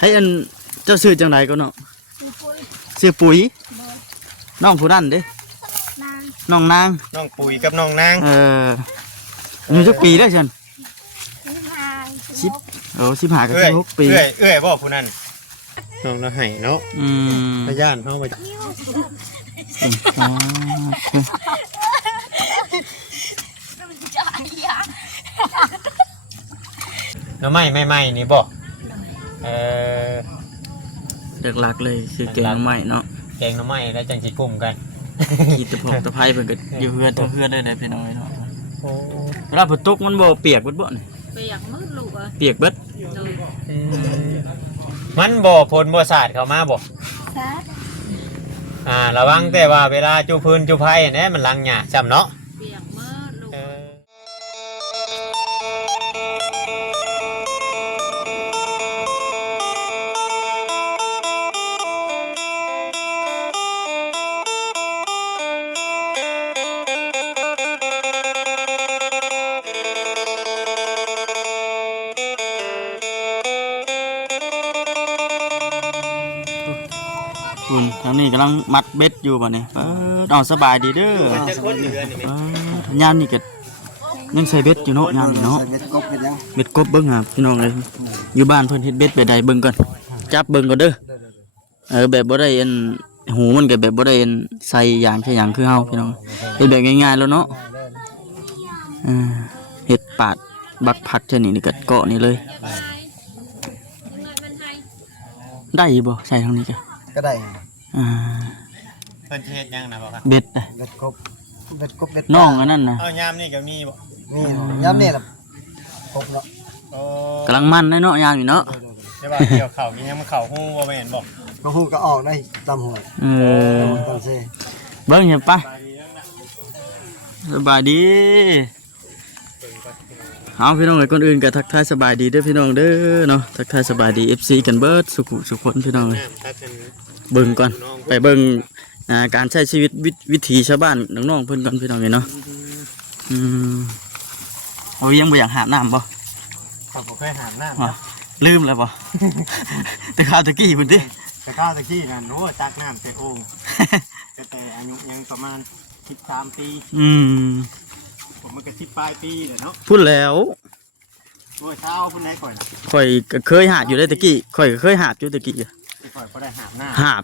ให้อันเจ้าซื้อจังไรก็เนาะซื้อปุ๋ยน้องผู้นั้นเด้น้องนางน้องปุ๋ยกับน้องนางอายุจักปีได้ฉัน15กับ16 ปีเอื้อยบ่ผู้นั้นน้องเราให้เนาะพยานเฮาไปน้ำไม่นี่บ่หลักๆเลยคือแกงน้ำไม้เนาะแกงน้ำไม้แล้วจังสิกลุ่มกันขีดตะพกตะไคร้เพิ่นก็อยู่เฮือนทั้งเฮือนได้พี่น้อยเนาะเวลาฝนตกมันบ่เปียกเบิดบ่นี่เปียกมืดลูกอ่ะเปียกเบิดมันบ่ฝนบ่สาดเข้ามาบ่ระวังแต่ว่าเวลาจูพื้นจูไผ่เนี่ยมันลังหยาจำเนาะเปียกมืดลูกคุณทางนี้กำลังมัดเบ็ดอยู่ป่ะเนี่ยเอาสบายดีเด้อยามนี่ก็ยังใส่เบ็ดอยู่เนาะยามนี่เนาะเบ็ดกบเบิ้งครับพี่น้องเลยอยู่บ้านเพิ่นเฮ็ดเบ็ดไปใดเบิ้งก่อนจับเบิ้งก่อนเด้อแบบบ่ได้หูมันก็แบบบ่ได้ใส่ยางใส่ยางคือเฮาพี่น้องเฮ็ดแบบง่ายๆแล้วเนาะเฮ็ดปาดบักผักเท่านี้นี่ก็เกาะนี่เลยได้บ่ใส่ทางนี้ก็ได้เพิ่นเฮ็ดยังนะบ่ครับเบ็ดกบเบ็ดน้องอันนั้นน่ะยามนี่ก็มีบ่มียามนี่ล่ะกบเนาะกำลังมันเนาะยามอยู่เนาะแต่ว่าเกี่ยวเข่ากินยังมันเข่าฮู้บ่แม่นบ่ก็ฮู้ก็ออกได้ตามหัวตามเซ่เบิ่งเห็นปะสบายดีเอาพี่น้องไอ้คนอื่นก็ทักทายสบายดีเด้อพี่น้องเด้อเนาะทักทายสบายดี FC กันเบิดสุขคนพี่น้องเบิ่งก่อนไปเบิ่งการใช้ชีวิตวิถีชาวบ้านน้องๆเพิ่นก่อนพี่น้องเนาะเอายังบ่อยากหาน้ำบ่ครับผมเคยหาน้ำลืมแล้วบ่แต่ข้าวตะกี้พุ่นติแต่ข้าวตะกี้นั่นโอ้ตักน้ำใส่โอ่งแต่อายุยังประมาณ13 ปีผมมันก็10 ปลายปีเลยเนาะพูดแล้วโอ้ยเช้าพุ่นได้ก่อนข่อยเคยหาบอยู่ได้ตะกี้ข่อยเคยหาบอยู่ตะกี้ข่อยก็ได้หาบ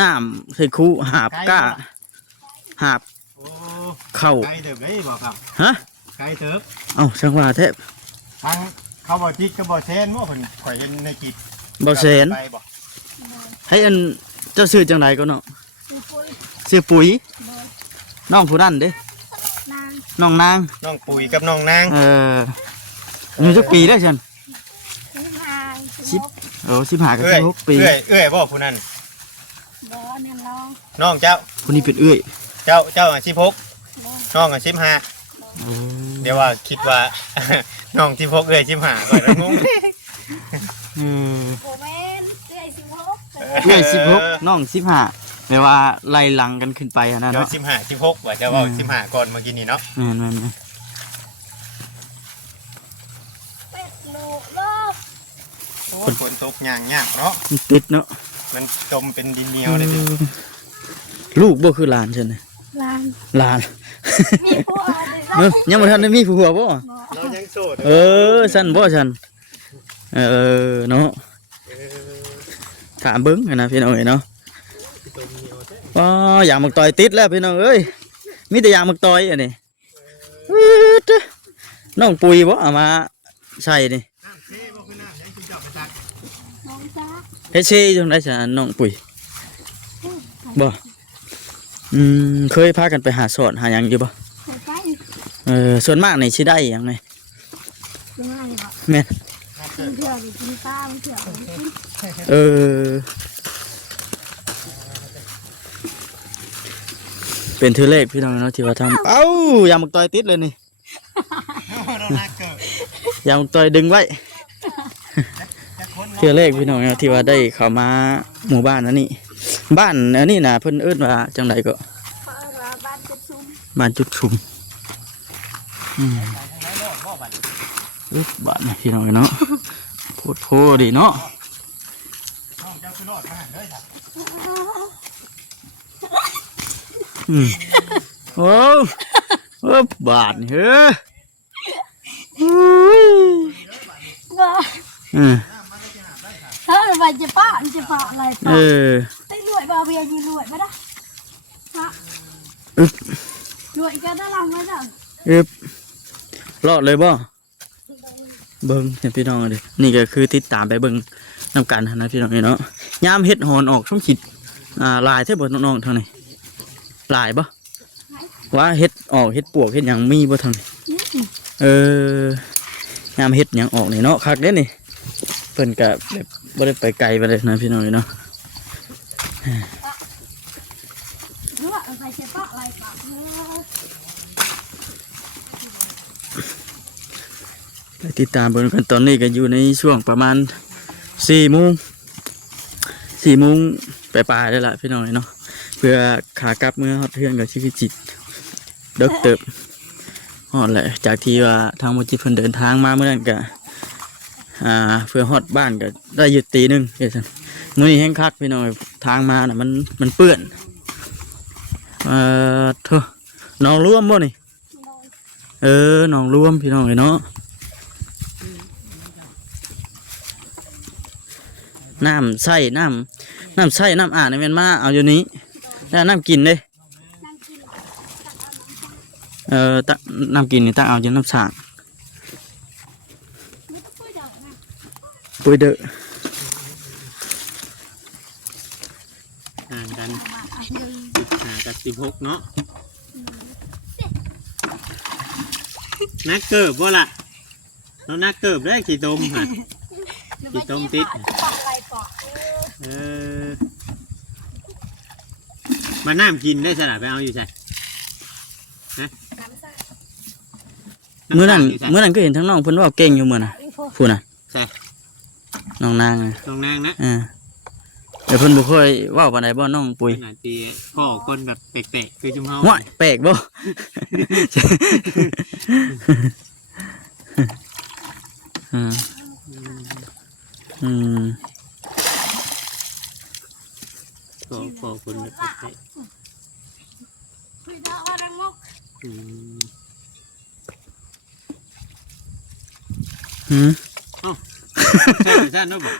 น้ำใส่คูหาบก้าหาบเข่าไก่เถิบได้บอกครับฮะไก่เถิบช่างว่าแทบทั้งเขาบ่ทิศเขาบ่เซนว่าผมข่อยเห็นในคลิปบ่เซนให้อันเจ้าซื้อจังไรก็เนาะซื้อปุ๋ยน้องผู้นั้นเด้น้องนางน้องปุ๋ยกับน้องนางอายุจักปีได้ฉัน15กับ16 ปีเอื้อยบ่ผู้นั้นบ่เนี่ยน้องเจ้าผู้นี้เป็นเอื้อยเจ้า16น้อง15เดี๋ยวว่าคิดว่าน้อง16เอื้อย15ก่อนงงเอื้อย16น้อง15แปลว่าไล่หลังกันขึ้นไปนะเนาะ15 16ว่าจะว่า15ก่อนเมื่อกี้นี่เนาะฝนตกยากเนาะติดเนาะมันจมเป็นดินเหนียวเลยลูกบ่คือหลานใช่ไหมหลานมีผัวยังบ่ทันได้มีผัวบ่เรายังโสดฉันบ่ฉันเนาะถามเบิ้งนะพี่น้องเนาะอยากมักต่อยติดแล้วพี่น้องเอ้ยมีแต่อยากมักต่อยอันนี้น้องปุ๋ยบ่เอามาใส่นี่เฮ้ยเช่จังได้จ้ะน้องปุ๋ยบ่เคยพากันไปหาสอนหาอย่างอยู่บ่ส่วนมากในชิได้ยังไงแม่เป็นเทือเลขพี่น้องเนาะที่ว่าทำยามักต่อยติดเลยนี่ยามักต่อยดึงไว้เทือเลขพี่น้องเนาะที่ว่าได้เข้ามาหมู่บ้านนี่บ้านอันนี้นะเพิ่นเอิ้นว่าจังไดก็บ้านจุดชุมบ้านพี่น้องเนาะโพดดีเนาะ โอ้โอ้บาดนี่เฮ้ย ก็ อืม ถ้าไปจะป้าอะไร เอ ป้า อ ไปรวยบาเบียยืนรวยไม่ได้ฮะรวยก็ได้ลำไม่ได้ อึบรอดเลยบ่เบิ่งเห็นพี่น้องเลยนี่ก็คือติดตามไปเบิ่งนำกันนะพี่น้องเนาะยามเฮ็ดหอนออกช่องขิดลายเท่าบ่น้องๆทางนี้ลายบ่ว่าเฮ็ดออกเฮ็ดปวกเฮ็ดหยังมีบ่ทางนี้ยามเฮ็ดหยังออกนี่เนาะคักเด้นี่เพิ่นก็แบบบ่ได้ไปไกลไปเลยนะพี่น้องเนาะ รวยไปจะป้าอะไรป้า ไปติดตามเบิ่งกันตอนนี้ก็อยู่ในช่วงประมาณ4 โมงไปปลายได้ละพี่น้องเนาะเพื่อขากลับเมื่อฮอดเทือนกับชีวิตจิตเด็กเติบฮอดแหละจากที่ว่าทางมูจิตเพิ่นเดินทางมาเมื่อนั้นก็เพื่อฮอดบ้านก็ได้หยุดตีหนึงเด้ซั่นมื้อนี้แห้งคักพี่น้องทางมาน่ะมันเปื้อนเถอะหนองร่วมบ่นี่หนองร่วมพี่น้องเนาะน้ำใส่น้ำอ่านในเมียนมาเอาอยู่นี้แล้วน้ำกินเลยตักน้ำกินนี่ตักเอาจากน้ำสางปุยเด้อ ห่างกัน15 กับ 16เนาะนักเกิบบ่ล่ะเรานักเกิบได้ขี่ตมฮะขี่ตมติดมาน้ำกินได้สลับไปเอาอยู่ใช่ เมื่อนั้นก็เห็นทั้งน้องเพิ่นว่าเก่งอยู่เหมือนน่ะพูดน่ะ ใช่ น้องนางน่ะ ตรงนางนะ แต่เพิ่นบ่เคยเว้าปานใดบ่น้องปุย ขนาดตีพ่อคนแบบแปลกๆคือจุ่มเฮา ว้ายแปลกบ่ พ่อคนแบบแปลก คุยได้ว่าดังงก ใช่ใช่เนาะบ่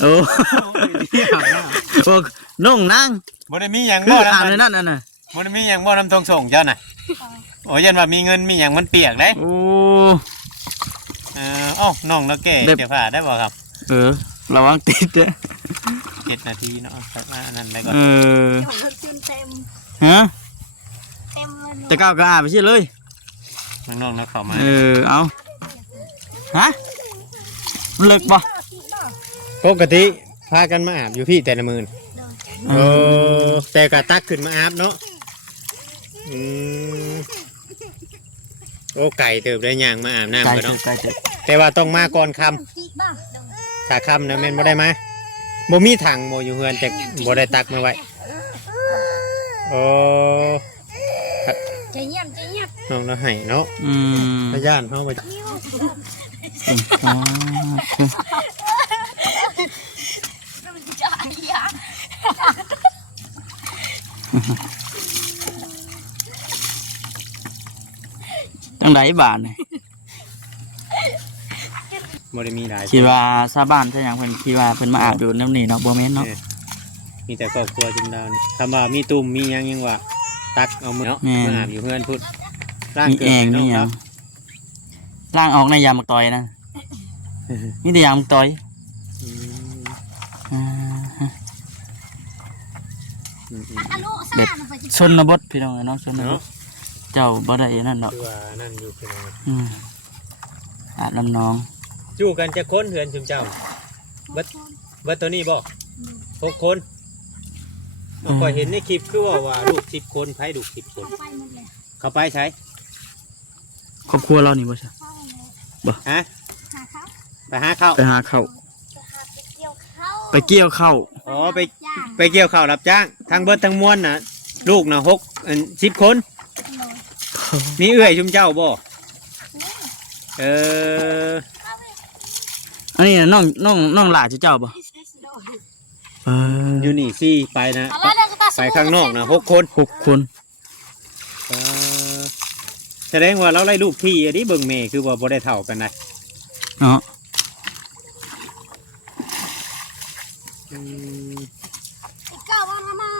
โอ้น้องนาง บ่ได้มีหยัง คื บ่ ออ่าน นำ ในนั้นน่ะ บ่ได้มีหยังบ่นำทงส่งเจ้าน่ะโอ้ยันว่ามีเงินมีหยังมันเปียกเลย โอ้ น้องแล้วแก่เดี๋ยวผ่าได้บ่ครับ ระวังติดเด้อ 7 นาทีเนาะครับอันนั้นได้ก่อน ของจนเต็ม ฮะ เต็มเลย แต่ก้าวก็ไปสิเลย น้องๆแล้วเข้ามา เอาฮะเลิกบ่ ปกติพากันมาอาบอยู่พี่แต่ละมื้อแต่ก็ตักขึ้นมาอาบเนาะโอ้ไก่เติบได้ย่างมาอาบน้ำกันเนาะ ไกลเถอะ แต่ว่าต้องมาก่อนค่ำถ้าค่ำนะแม่นบ่ได้มาบ่มีถังบ่อยู่เฮือนแต่บ่ได้ตักมาไว้โอ้ ใจเงียบ น้องเราให้เนาะพยานเฮาบ่ ตั้งไหนบาทนี่ บ่ได้มีหลาย คิดว่าชาวบ้านใช่ยังเพิ่นคิดว่าเพิ่นมาอาบดูน้ำนี่เนาะบ่แม่นเนาะ มีแต่ครอบครัวจุมดาวนี่คำว่ามีตุ่มมีหยังว่าตักเอามือเนาะมาอาบอยู่เฮือนพุ่น มีแองมีหยังล่างออกในยามมักตอยนะมีแต่ยามมักตอยแบบชนบทพี่น้องเนาะชนบทเจ้าบ่ได้นั่นดอก คือว่านั่นอยู่คือ อาบน้ำน้อง อยู่กันจะค้นเฮือนจุมเจ้าเบิดตัวนี้บ่6 คนก็เห็นในคลิปคือว่าลูก10 คนไผลูก10 คนเข้าไปใช้ ครอบครัวเรานี่บ่ใช่ ฮะไปหาข้าว ไปหาข้าวไปเกี่ยวข้าว อ๋อไปเกี่ยวข้าวรับจ้างทั้งเบิดทั้งมวลน่ะลูกน่ะ10 คนมีเอื้อยชุมเจ้าบ่ อันนี้น้องหลาเจ้าบ่อยู่นี่สี่ไปนะไปข้างนอกนะ6 คน 6 คน แสดงว่าเราไล่ลูกที่อันนี้เบิ่งแม่คือว่าบ่ได้เท่ากันนะ เนาะ ก้าวมันมา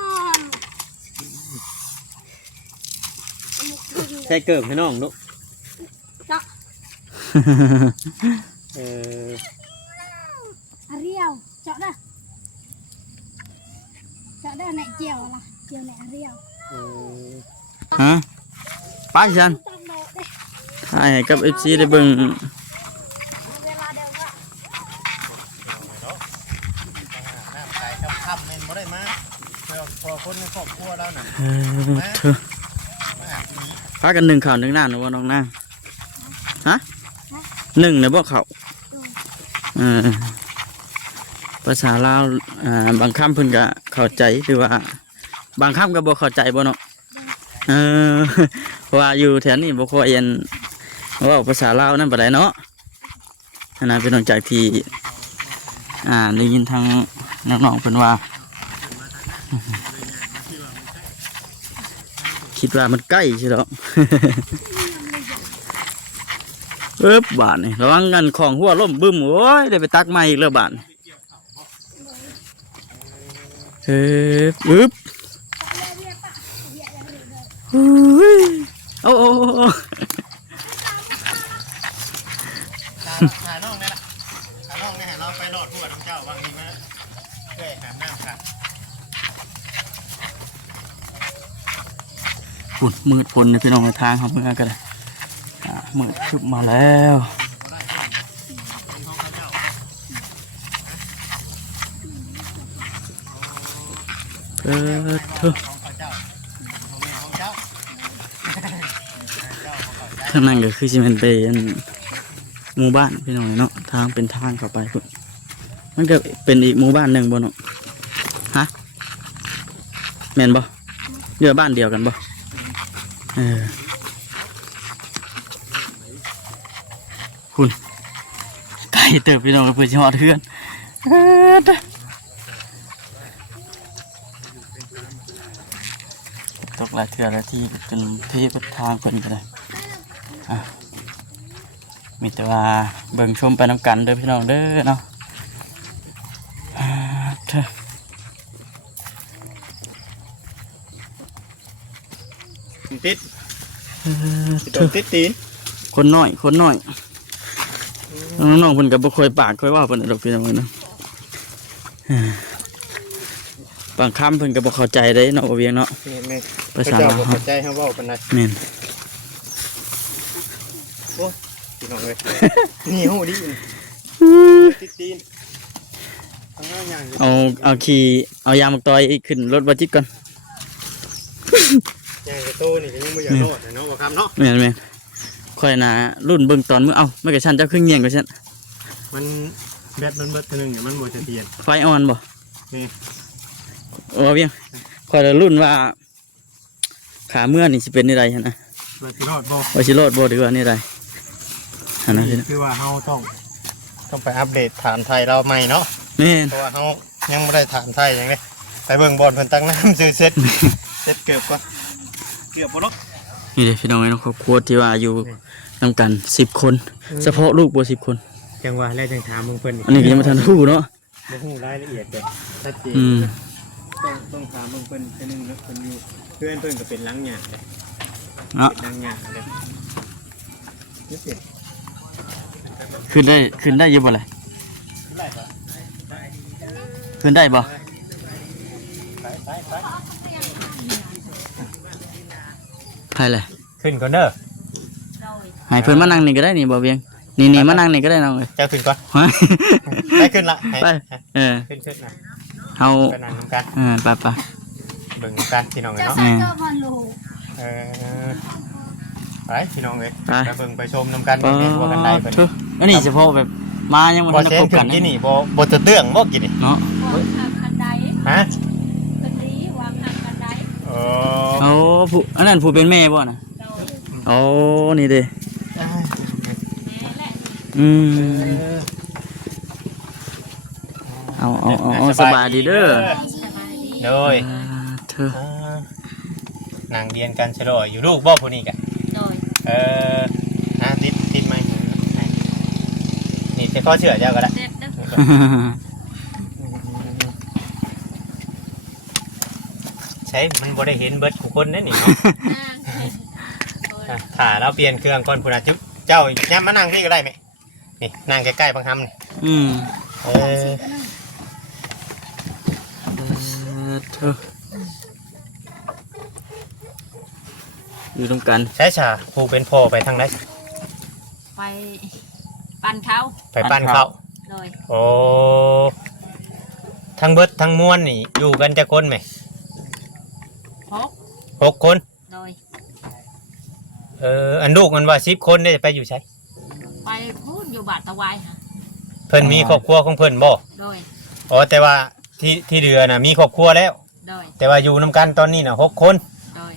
ใช่เกิบให้น้องลูกเออ เรียวเจาะได้ไหนเจียวล่ะเจียวไหนเรียว ฮะไปฉันถ่ายให้กับ FC ได้เบิ่ง เวลาเดิมก็ ใส่ค่ำๆแม่นบ่ได้มาพอคนในครอบครัวเราน่ะ เธอพากัน1ข้าว1น้ำนะว่าน้องนางฮะ1น่ะบ่ข้าวภาษาลาวบางคำเพิ่นก็เข้าใจหรือว่าบางคำก็บ่เข้าใจบ่เนาะเพราะว่าอยู่แถวนี้บ่ค่อยเรียนเว้าภาษาลาวนั่นปานใดเนาะอันนั้นเป็นหลังจากที่ได้ยินทางน้องๆเพิ่นว่าคิดว่ามันใกล้ใช่หรอ บาทนี่ระวังกันของหัวล่มบึ้มโอ้ยได้ไปตักไม้อีกแล้วบาทปึ๊บโอ้ถ่ายน้องนี่ล่ะถ่ายน้องนี่ให้เราไปรอดทั่วทั้งเจ้าบางทีมาเอ้ยหาน้ำครับ ฝุ่นมืดฝนนะพี่น้องในทางครับเมื่อกันเลยมืดชุบมาแล้วเธอข้างนั้นก็คือจะเป็นไปหมู่บ้านพี่น้องเนาะทางเป็นทางเข้าไปพุ่นมันก็เป็นอีกหมู่บ้านหนึ่งบ่เนาะฮะแม่นบ่เรือบ้านเดียวกันบ่คุณไก่เติบพี่น้องเพื่อจะหอดเพื่อนตกหลายเถื่อแล้วที่จนที่เป็นทางเป็นกันเลยมีแต่ว่าเบิ่งชมไปน้ำกันเด้อพี่น้องเด้อเนาะติดติดตีน คนน้อยน้องๆเพิ่นก็บ่ค่อยปากค่อยว่าเพิ่นดอกพี่น้องเนาะบางคำเพิ่นก็บ่เข้าใจได้เนาะบ่เวียงเนาะภาษาลาว เข้าใจเฮาเว้าปานใด แม่น โอ้พี่น้องเอ้ยนี่ฮู้ดิติดตีนเอาขี่เอายางมักตอยขึ้นรถบ่จิตก่อนย่างกระโตนี่ก็ยังบ่อยากรอดเนาะบ่คำเนาะแม่นค่อยน่ะรุ่นเบิ่งตอนมื้อไม่กระชั้นเจ้าครึ่งเงียงกว่าซั่น มันแบตมันเบิดเท่านึงเนี่ยมันบ่จะเตียนไฟอ่อนบ่นี่เวียงค่อยรุ่นว่าขาเมื่อนี่สิเป็นนี่ใดหั่นนะ ว่าสิรอดบ่ ว่าสิรอดบ่หรือว่านี่ใดหั่นนะพี่น้อง คือว่าเฮาต้องไปอัปเดตฐานไทยเราใหม่เนาะ แม่น เพราะว่าเฮายังบ่ได้ฐานไทยหยังเด้ไปเบิ่งบอลเพิ่นตั้งน้ำซื้อเสร็จเกือบก่อนเกือบบ่เนาะ นี่เด้พี่น้องครอบครัวที่ว่าอยู่นำกัน10 คนเฉพาะลูกบ่10 คน จังว่าแล้วจังถามมึงเพิ่น อันนี้ก็ยังบ่ทันฮู้เนาะ บ่ฮู้รายละเอียดแบบชัดเจนต้องถามมึงเพิ่นแค่นึงเนาะเพิ่นอยู่เพื่อนเพิ่นก็เป็นหลังหยาเด้ เนาะ หลังหยาเด้นี่สิ ขึ้นได้อยู่บ่ล่ะขึ้นได้บ่ใครเลย ขึ้นก่อนเด้อ ให้เพิ่นมานั่งนี่ก็ได้นี่บ่เวียงนี่มานั่งนี่ก็ได้น้องเอ้ย เจ้าขึ้นก่อนได้ขึ้นละ ไปขึ้นนะ เฮา ไปนั่งนำกัน ไป เบิ่งกันพี่น้องเนาะ ไปพี่น้องเอ้ยไปเบิ่งไปชมนำกันเห็นว่ากันได้เพิ่น อันนี้เฉพาะแบบมายังบ่ บ่ ทัน เซ็ พ น บ ขึ้ กัน น ที่นี่บ่จะเตื้องบ่กินนี่ เนาะ กันได ฮะ กันดีวางหักกันได โอ้ผู้อันนั้นผู้เป็นแม่บ่น่ะโอ้นี่เด้ เอาสบายดีเด้อ โดย เธอ นางเรียนกันชะลออยู่ลูกบ่ผู้นี้กะ โดย ติดไหมนี่จะข้อเชื่อเจ้าก็ได้ เด็ดเด้อ ใช่มันบ่ได้เห็นเบิดทุกคนนั่นนี่เนาะ ถ้าเราเปลี่ยนเครื่องก่อนพุ่นน่ะจุ๊บเจ้าย่ำมานั่งที่ก็ได้ไหมนี่นั่งใกล้ๆบางคำนี่ เธออยู่ตรงกัน ใช่ชาผู้เป็นพ่อไปทางไหน ไปปั่นเขา ไปปั้นเขา โดย โอ้ทั้งเบิดทั้งมวลนี่อยู่กันจะคนไหม พก 6 คน โดย อันลูกมันว่า10 คนได้จะไปอยู่ใช่ ไปพูดอยู่บาดตะไวฮะ เพิ่นมีครอบครัวของเพิ่นบ่ โดย อ๋อแต่ว่าที่เรือน่ะมีครอบครัวแล้ว โดย แต่ว่าอยู่นำกันตอนนี้น่ะ6 คน โดย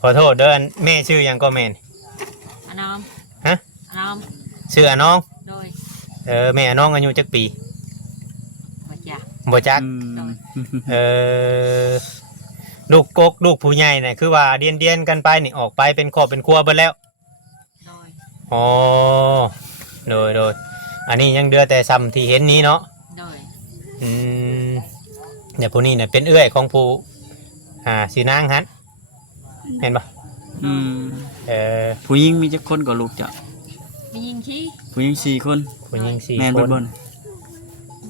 ขอโทษเด้ออันแม่ชื่อหยังก็แม่น อนอม ฮะ อนอม ชื่ออาน้อง โดย แม่อาน้องอายุจักปี มาจ้ะ บ่จัก ลูกกกลูกผู้ใหญ่เนี่ยคือว่าเดียนกันไปนี่ออกไปเป็นครอบเป็นครัวเบิดแล้ว โดย อ๋อโดยอันนี้ยังเดือแต่ซ้ำที่เห็นนี้เนาะ โดย อืมเนี่ยผู้นี้เนี่ยเป็นเอื้อยของผู้สีนางฮันเห็นปะ ผู้หญิงมีจักคนก็ลูกจ้ะ มียิงขี้ ผู้หญิง4 คน ผู้หญิง4 แม่น ค เบิ น ดบ่น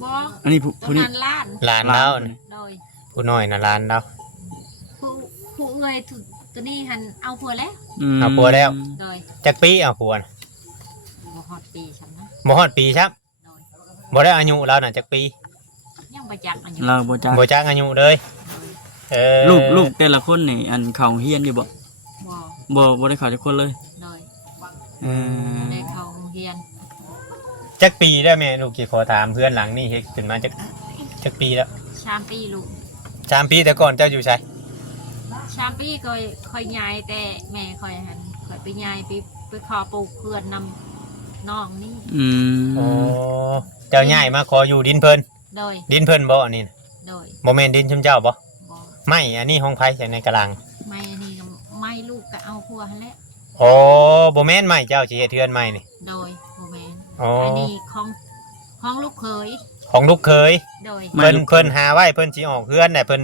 บ่ อันนี้ ประ ผู้นี้ มาณล้าน หลานเรา โดย ผู้น้อยน่ะหลานเรา ผู้เอ่ยตัวนี้หันเอาผัวแล้ว เอาผัวแล้ว โดย จักปีเอาผัวน่ะ บ่ฮอดปีฉันนะ บ่ฮอดปีครับ โดย บ่ได้อายุเราน่ะจักปี ยังบ่จักอันอยู่ เราบ่จัก บ่จักอายุเลย ลูกแต่ละคนนี่อันเข้าเฮียนอยู่บ่ บ่ บ่ได้เข้าจักคนเลย โดย เออ ได้เข้าโรงเรียน จักปีได้แม่ลูกกี่ขอถามเพื่อนหลังนี่เฮ็ดขึ้นมาจักปีแล้ว 3 ปีลูก 3 ปีแต่ก่อนเจ้าอยู่ไส 3 ปีค่อยย้ายแต่แม่ค่อยหันค่อยไปย้ายไปขอปลูกเพื่อนนำน้องนี่ อ๋อเจ้าย้ายมาขออยู่ดินเพิ่น โดย ดินเพิ่นบ่อันนี้น่ะ โดย บ่แม่นดินชุมเจ้าบ่ บ่ ไม่อันนี้ห้องไผใส่ในกระลัง ไม่อันนี้ก็ไม่ลูกก็เอาผัวหั่นแหละ อ๋อบ่แม่นไม้เจ้าสิเฮ็ดเทือนใหม่นี่ โดยบ่แม่น อ๋อ อันนี้ของลูกเคย ของลูกเคย โดย ไม่ เพิ่นหาไว้เพิ่นสิออกเฮือนน่ะเพิ่น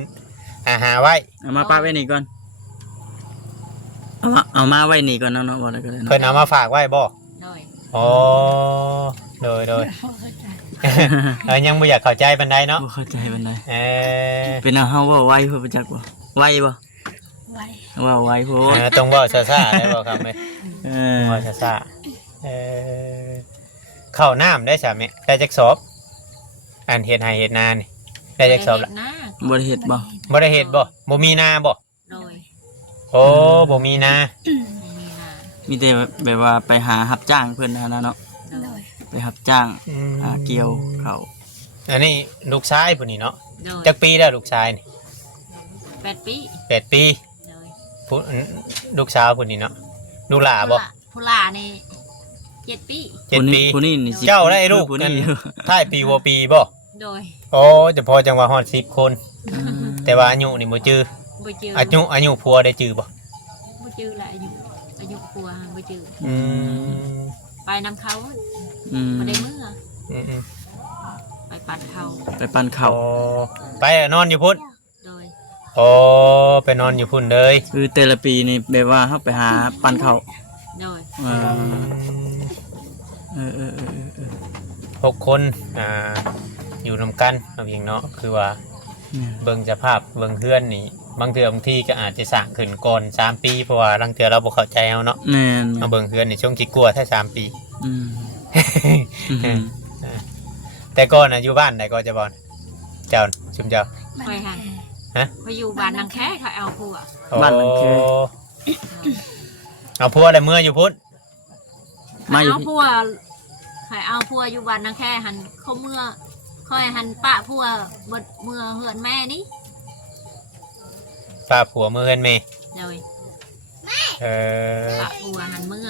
หาไว้ เอามาป้าไว้นี่ก่อนเอามาไว้นี่ก่อนเนาะบ่ได้ก็ได้ เพิ่นเอามาฝากไว้บ่ โดย อ๋อโดย ยังบ่อยากเข้าใจปานใดเนาะ บ่เข้าใจปานใด เออ เป็นเอาเฮาเว้าไวเพิ่นบ่จักบ่ไวบ่ ไว้ เว้าไวโพด ต้องเว้าซ่าๆได้บ่ครับแม่ เออ เว้าซ่าๆเข้าน้ำได้ซะแม่ได้จักสอบอันเฮ็ดให้เฮ็ดนานี่ได้จักสอบละ นะ บ่ได้เฮ็ดบ่ บ่ได้เฮ็ดบ่มีนาบ่ โดย โอ้บ่มีนา ไม่มีนา มีแต่แบบว่าไปหารับจ้างเพิ่นนะเนาะ โดย ไปรับจ้างหาเกี่ยวเขา อันนี้ลูกชายผู้นี้เนาะ โดย จักปีแล้วลูกชายนี่ 8 ปี 8 ปี โดย ผู้ลูกสาวผู้นี้เนาะลูกหลาบ่ ผู้หลานี่7 ปี 7 ปี ผู้นี้นี่สิ เจ้าได้ลูก ผู้ กัน นี้ ท้ายปีหัวปีบ่ โดย โอ้จะพอจังว่าฮอด10 คน แต่ว่าอายุนี่บ่จื้อ บ่จือ อายุผัวได้จื้อบ่ บ่จือละอายุผัวบ่จือ อืม ไปนำเขา อืม บ่ได้มื้อ อืม ไปปั่นเขา ไปปั่น ๆ เขา โอ้ไปนอนอยู่พุ่น โดย โอ้ไปนอนอยู่พุ่นเลย คือแต่ละปีนี่แบบว่าเฮาไปหาปั่นเขา โดย 6 คนอยู่นำกันเอาเพียงเนาะคือว่าเบิ่งสภาพเบิ่งเฮือนนี่บางเทื่อบางทีก็อาจจะสร้างขึ้นก่อน3 ปีเพราะว่าบางเทื่อเราบ่เข้าใจเฮาเนาะ แม่น เอาเบิ่งเฮือนนี่ช่วงสิกลัวถ้า3 ปี อืม แต่ก่อนน่ะอยู่บ้านไหนก็จะบ่เจ้าชุมเจ้า ไปหัน ฮะ ไปอยู่บ้านนางแค่เขาเอาผัว บ้านหลังเคย เอาพัวอะไรเมื่ออยู่พุ่น มาอยู่ เอาผัวใครเอาผัวอยู่บ้านนางแค่หันเขาเมื่อคอยหันปะผัวบดเมื่อเหือนแม่นี่ ป้าผัวเมื่อเฮือนเมย์ เลย เออ ปะผัวหันเมื่อ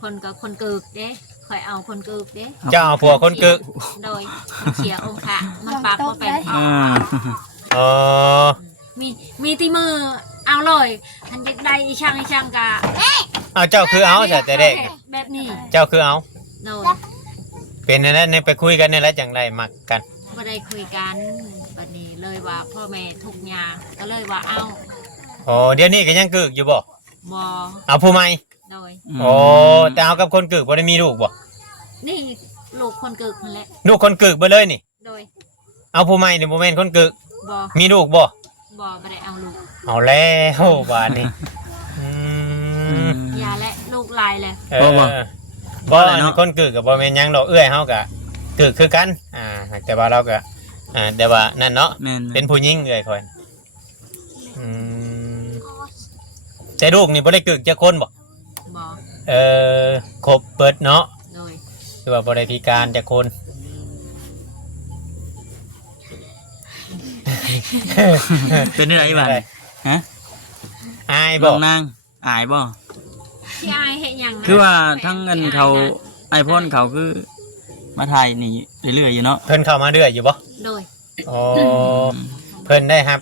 คนกับคนเกิกเด้ค คอยเอาคนกึกเด้ เจ้าเอาผัวคนกึก โดยมันเขียองค์ค่ะมันปากบ่เป็นออก อ่า อ๋อ มีที่มือเอาเลยทันจะได้อีช่างกะ เอาเจ้าคือเอาซะแต่เด็ก แบบนี้ เจ้าคือเอา โดย เป็นอันนั้นไปคุยกันนี่แหละจังไดมักกัน บ่ได้คุยกันบัดนี้เลยว่าพ่อแม่ทุกข์ยากก็เลยว่าเอา อ๋อเดี๋ยวนี้ก็ยังกึกอยู่บ่ บ่ เอาผู้ใหม่ โดย อ๋อแต่เอากับคนกึกบ่ได้มีลูกบ่ นี่ลูกคนกึกนั่นแหละ ลูกคนกึกบ่เลยนี่ โดย เอาผู้ใหม่นี่บ่แม่นคนกึก บ่ มีลูกบ่ บ่ได้เอาลูก เอาแล้วบาดนี้อืม ยาและลูกลายแหละ เออบ่คนกึกก็บ่แม่นหยังดอกเอื้อยเฮาก็กึกคือกันแต่ว่าเราก็แต่ว่านั่นเนาะ แม่น เป็นผู้หญิงเอื้อยค่อยอืมแต่ลูกนี่บ่ได้กึกจักคนบ่ บ่ ครบเบิดเนาะ โดย คือว่าบริพิการจากคน เป็นอะไรบ้างฮะ อาย บบ อ อก ก นางอายบ่ ที่อายเฮ็ดหยังนะ คือว่าทั้งเงินเขาไอพ่นเขาคือมาถ่ายนี่เรื่อยๆอยู่เนาะ เพิ่นเข้ามาเรื่อยอยู่บ่ โดย อ๋อเพิ่นได้ครับ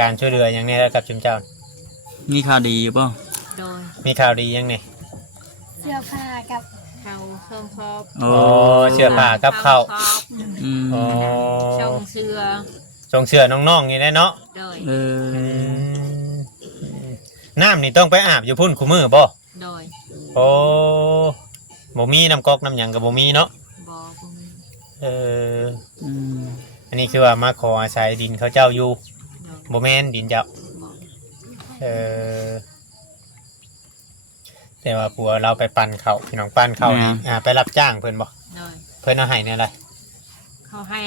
การช่วยเหลืออย่างนี้แล้วกับชุมเจ้า มีข่าวดีอยู่บ่ โดย มีข่าวดียังไง เสื้อผ้ากับ เขาเครื่องครอบ โอ้ เสื้อผ้ากับข้าว ครอบ อืม อ๋อ ช่องเสื้อ ส่งเสื้อน้องๆนี่แหละเนาะ โดย เออ น้ำนี่ต้องไปอาบอยู่พุ่นคู่มือบ่ โดย โอ้บ่มีน้ำก๊อกน้ำหยังกับบ่มีเนาะ บ่บ่มี เออ อืม อันนี้คือว่ามาขออาศัยดินเขาเจ้าอยู่ โดย บ่แม่นดินเจ้า บ่ เออแต่ว่าผัวเราไปปั่นเขาพี่น้องปั่นเขานี่ไปรับจ้างเพิ่นบอก โดย เพิ่นเอาให้เนี่ยอะไร เขาให้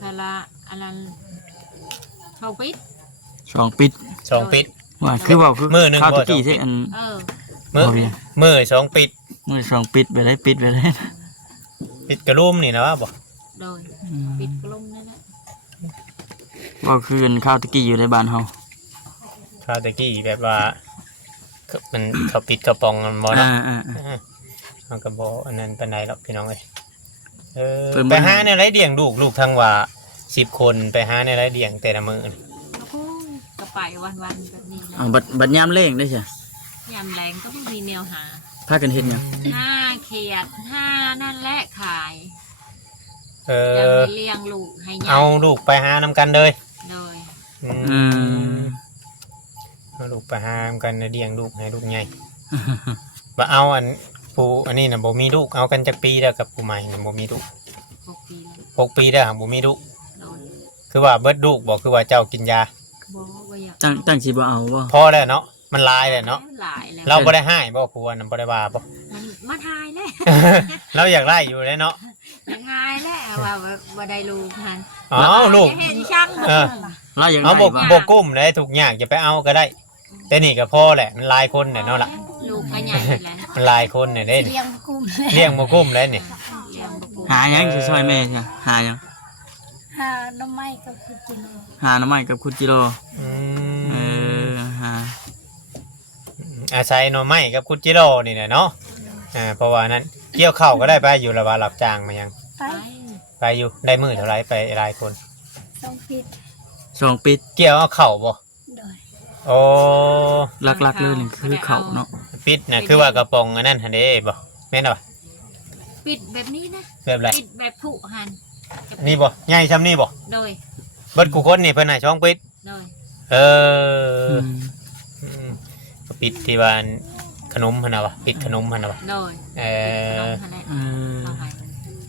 เวลาอันนั้นเขาปิด สองปิด สองปิด ว่าคือว่าคือ มื้อหนึ่ง ข้าว บ่ ตะกี้ สองปิด ใช่อัน เออ มือ บ่เนี่ย มือสองปิด มือสองปิดไปเลยปิดไปเลย ปิดกระลุ่มนี่นะว่าบอก โดย อืม ปิดกลุ่มนั่นแหละ ว่าคืออันข้าวตะกี้อยู่ในบ้านเฮา ข้าวตะกี้แบบว่ามันเขาปิดกระป๋องมันบ่ อ่า เนาะ อ่า มันก็บ่อันนั้นปานใดหรอกพี่น้องเอ้ยเพิ่นบ่ ไปหาในไรเดียงลูกทั้งว่า10 คนไปหาในไรเดียงแต่ละมื้อนี่ โอ้ยก็ไปวันแบบนี้แหละ เอาบัดยามเล่งได้ใช่ ยามแรงก็ไม่มีแนวหา พากันเฮ็ดหยัง ห้าเขียดห้านั่นแหละขาย เอ จะ อ เลี้ยงลูกให้ใหญ่ เอาลูกไปหานำกันเลย โดย อืม เอาลูกไปหามกันเลี้ยงลูกให้ลูกใหญ่ บ่เอาอันผู้อันนี้น่ะบ่มีลูกเอากันจักปีแล้วกับผู้ใหม่น่ะบ่มีลูก 6 ปีแล้ว 6 ปีแล้วบ่มีลูก โดย คือว่าเบิดลูกบ่คือว่าเจ้ากินยา บ่ว่าอยาก ตั้งสิบ่เอาบ่ พอแล้วเนาะมันลายแล้วเนาะ หลายแล้ว เราบ่ได้ให้บ่ผัวน่ะบ่ได้ว่าบ่ มันมาทายแล้ว เราอยากได้อยู่เลยเนาะ ยังไงแหละว่าได้ลูกหัน อ๋อลูก อย่าเห็นช่างบ่ เออ เราอยาก เอา ได้ บ่ บ่ บ่กุ้มเลยทุกอย่างจะไปเอาก็ได้ แต่นี่ก็พอแหละมันหลายคนเนี่ยเนาะล่ะ ลูกก็ใหญ่แล้ว มันหลายคนเนี่ยเด้ เลี้ยงกุ้ง เลี้ยงบ่กุ้มเลยนี่ เลี้ยงบ่กู หาหยังสิช่วยแม่ใช่หาหยัง หาหน้ำไม้กับคือกิน หาหน้ำไม้กับคุณจิโร่ อื เอ ม อหา อาศัยหน่อไม้กับคุจิโร่นี่แหละเนาะเพราะว่านั้นเกี่ยวข้าวก็ได้ไปอยู่ละว่ารับจ้างมายัง ไป ไป ไปอยู่ได้มื้อเท่าไหร่ไปหลายคน ต้องปิด สองปิด เกี่ยวเอาเข่าบ่ โดย โอ้ หลักๆเลยนี่คือเขาเนาะ ปิดนะคือว่ากระป๋องอันนั้นหันเด้บ่แม่นบ่ ปิดแบบนี้นะ แบบไร ปิดแบบผุหัน นี่บ่ใหญ่ซ้ำนี่บ่ โดย เบิดกูคนนี่เพิ่นให้ช่องปิด โดย เออ อืม มก็ปิดที่ว่าขนมหั่นน่ะวะปิดขนมหั่นน่ะวะ โดย เอ ปิดขน อ มหันแหละ เออ เข้าไป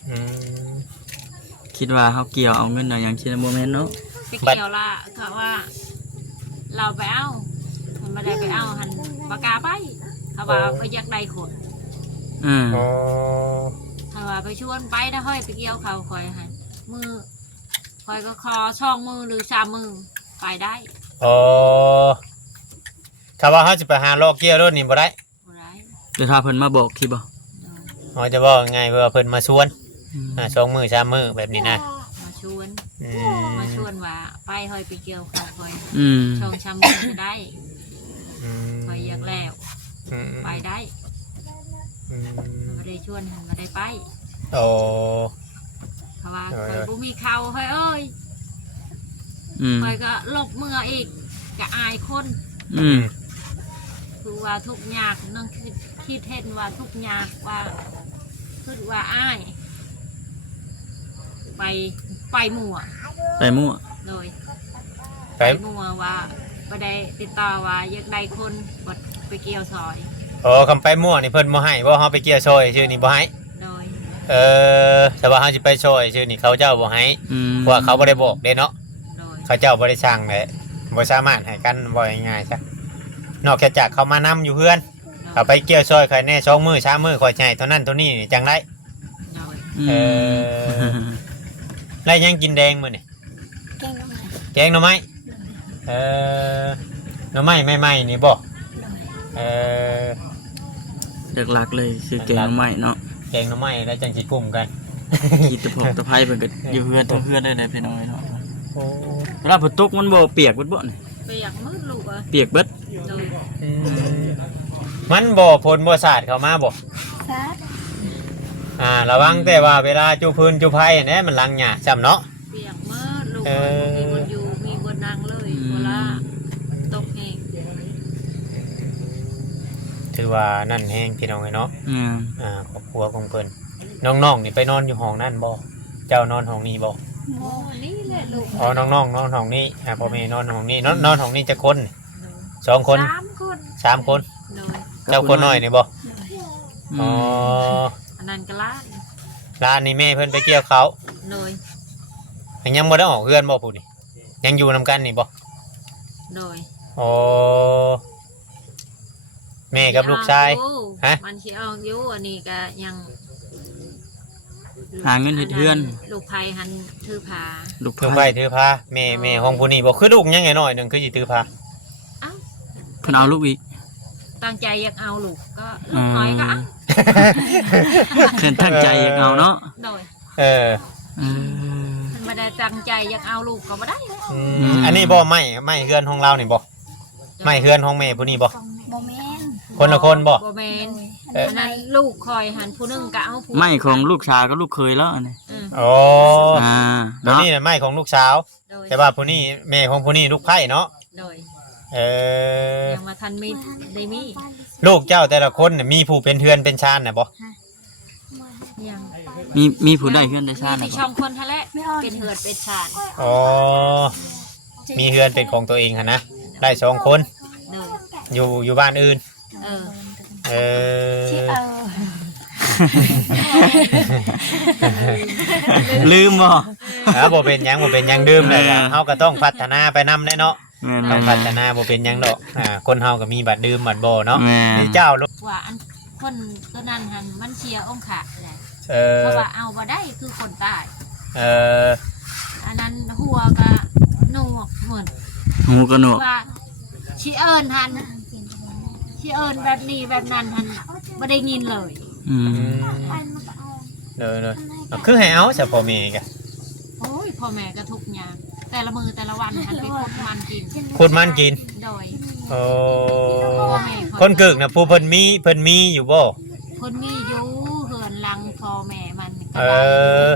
อืม คิดว่าเฮาเกี่ยวเอาเงินเอาหยังสินะบ่แม่นเนาะ ไปเกี่ยวละเขาว่า เราไปเอามันไม่ได้ไปเอาหันปากกาไปเขาว่าไปอยากได้ขน อืม อ๋อ เขาว่าไปชวนไปนะห้อยไปเกี่ยวเขาคอยหันมือคอยก็คอช่องมือหรือสามมือไปได้ อ๋อถ้าว่าเฮาสิไปหาลอกเกี่ยวรถนี่บ่ได้ บ่ได้ แต่ถ้าเพิ่นมาบอกคิดบ่ อ๋อจะบอกไงว่าเพิ่นมาชวน อืม ช่องมือสามมือแบบนี้นะ มาชวน อืม มาชวนว่าไปห้อยไปเกี่ยวเขาคอย อืม ช่องชามมือจะได้ อืม คอยอยากแล้ว อืม ไปได้ บ่ได้ชวนหันมาได้ไป โอ้ เพราะว่าข่อยบ่มีข้าวเฮ้ยเอ้ย ข่อยก็หลบเมื่ออีกก็อายคนคือว่าทุกอยากนั่งคิดเห็นว่าทุกอยากว่าคือว่าอายไปมั่ว ไปมั่ว เลย ไป มั่วว่าบ่ได้ติดต่อว่าอยากได้คนบดไปเกี่ยวซอย โอ้คำไปมั่วนี่เพิ่นบ่ให้บ่เฮาไปเกี่ยวซอยชื่อนี่บ่ให้ โดย แต่ว่าเฮาสิไปซอยชื่อนี่เขาเจ้าบ่ให้เพราะว่าเขาบ่ได้บอกเด้เนาะ โดย เขาเจ้าบ่ได้สั่งแหละบ่สามารถให้กันบ่ง่ายๆซะนอกจากเขามานำอยู่เพื่อนเขาไปเกี่ยวซอยใครแน่2มื้อ3มื้อค่อยสิให้เท่านั้นเท่านี้นี่จังได๋ โดย แล้วยังกินแดงมื้อนี่ แกงหน่อไม้ แกงหน่อไม้ใหม่ๆนี่บ่เออ หลักๆเลยคือแกงใหม่เนาะ แกงหน่อไม้แล้วจังสิกลุ่มกัน ขีดตะพงตะไคร้เพิ่นก็อยู่เพื่อนทั้งเพื่อนได้เลยพี่น้องเนาะเวลาฝนตกมันบ่เปียกเบิดบ่นี่ ไปอยากมืดลูกอ่ะ เปียกเบิด โดย มันบ่ผลบ่สาดเข้ามาบ่ ซาด ระวังแต่ว่าเวลาจูพื้นจูไผ่เนี่ยมันลังหยาจำเนาะ เปียกมืดลูกมีบนอยู่มีบนนั่งเลยเวลาตกแห้ง ถือว่านั่นแห้งพี่น้องไอ้เนาะ ครอบครัวของเพิ่นน้องๆนี่ไปนอนอยู่ห้องนั่นบ่เจ้านอนห้องนี้บ่ โม นี่แหละลูก อ๋อน้องๆนอนห้องนี้พ่อแม่นอนห้องนี้นอนห้องนี้จะคน2 คน 3 คน 3 คน โดย เจ้าคนน้อยนี่บ่อ๋อ อันนั้นก็ล้าน ร้านนี้แม่เพิ่นไปเกี่ยวเขา โดย ยังบ่ได้ออกเรือนบ่ผู้นี่ยังอยู่นํกันนี่บ่ โดย อ๋อแม่กับลูกชาย ฮะ มันสิออกอยู่อันนี้ก็ยัง หาเงินเฮ็ดเฮือน ลูกไผ่หันถือผา ลูก ถือ ไผ่ ไผ่ถือพาแม่ของผู้นี้บ่คือลูกยังไงน้อยหนึงคือสิถือพา เอ้า เพิ่นเอาลูกอีก ตั้งใจอยากเอาลูกก็ลูกน้อยก็เอา เพิ่นตั้งใจอยากเอาเนาะ โดย เออ เออ มันไม่ได้ตั้งใจอยากเอาลูกก็ไม่ได้ อันนี้บ่ไม่เฮือนของเรานี่บ่ไม่เฮือนของแม่ผู้นี้บ่ โมเมน คนละคนบ่ บ่แมน เออ อันนั้นลูกคอยหันผู้หนึงก็เอาผู้ ไม่ของลูกชายก็ลูกเคยแล้วอันนี้ โอ้ ตัว เนาะ นี้น่ะไม่ของลูกสาว โดย แต่ว่าผู้นี้แม่ของผู้นี้ลูกไผ่เนาะ โดย เออ ยังมาทันมีได้มี ลูกเจ้าแต่ละคนน่ะมีผู้เป็นเฮือนเป็นชานน่ะบ่ ยัง มีผู้ได้เฮือนได้ชาติ มี นะ ช่องคนทะเลเป็นเหือดเป็นชาน อ๋อมีเฮือนเป็นของตัวเองหั่นนะได้2 คน โดย อยู่บ้านอื่น เออ เออ ที่ลืมบ่ บ่เป็นหยังดื่มเลย เออ เฮาก็ต้องพัฒนาไปนำแน่เนาะ แม่น ต้องพัฒนาบ่เป็นหยังดอกคนเฮาก็มีบัตรดื่มบัตรบ่เนาะ แม่ นี่เจ้าลูก ว่าอันคนตัวนั้นหันมันเชียร์องค์ขาแหละ เอ เพ อ ราะว่าเอาบ่ได้คือคนตาย เออ อันนั้นหัวก็หนวกเหมือน หูกระหนวก ว่าชีเอิญหันชีเอิญแบบนี้แบบนั้นหันไม่ได้ยินเลย อืม เลยคือให้เอาซะพ่อแม่กะ โอ้ยพ่อแม่ก็ทุกอย่างแต่ละมือแต่ละวันหันไปขุดมันกิน พูดมันกิน โดย โอ้ พ่อแม่ คนกึกนะผู้เพิ่นมีอยู่บ่ คนมีอยู่เหือนหลังพ่อแม่มันก็ เอ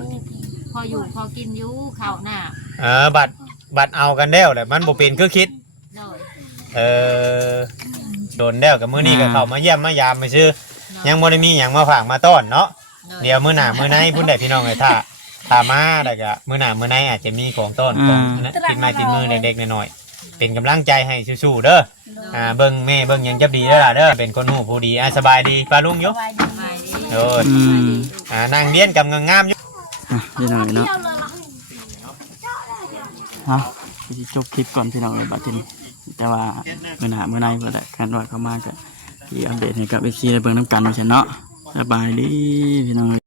ได้ อ พออยู่พอกินอยู่ข้าวหน้า บัตรเอากันแล้วแหละมันบ่เป็นคือคิด โดย เออโดนแล้วกับมื้อนี้ก็เข้ามาเยี่ยมมายามมาซื้อยังบ่ได้มีหยังมาฝากมาต้อนเนาะเดี๋ยวมื้อหน้ามื้อไหนพุ่นได้พี่น้องเอ้ยถ้ามาแล้วก็มื้อหน้ามื้อไหนอาจจะมีของต้อนของนะติดไม้ติดมือเด็กๆน้อยๆเป็นกำลังใจให้สู้ๆเด้อเบิ่งแม่เบิ่งหยังจับดีเด้อล่ะเด้อเป็นคนหูผู้ดีสบายดีป้าลุงอยู่ ไปดิ โอ้ยนั่งเรียนกับงามๆอยู่ พี่น้องเนาะฮะสิจบคลิปก่อนพี่น้องเลยบัดทีนี้แต่ว่ามื้อหน้ามื้อไหนเพิ่นแหละคันว่าเข้ามาก็สิอัปเดตให้กับ FC ได้เบิ่งนํกันว่าซั่นเนาะสบายดีพี่น้อง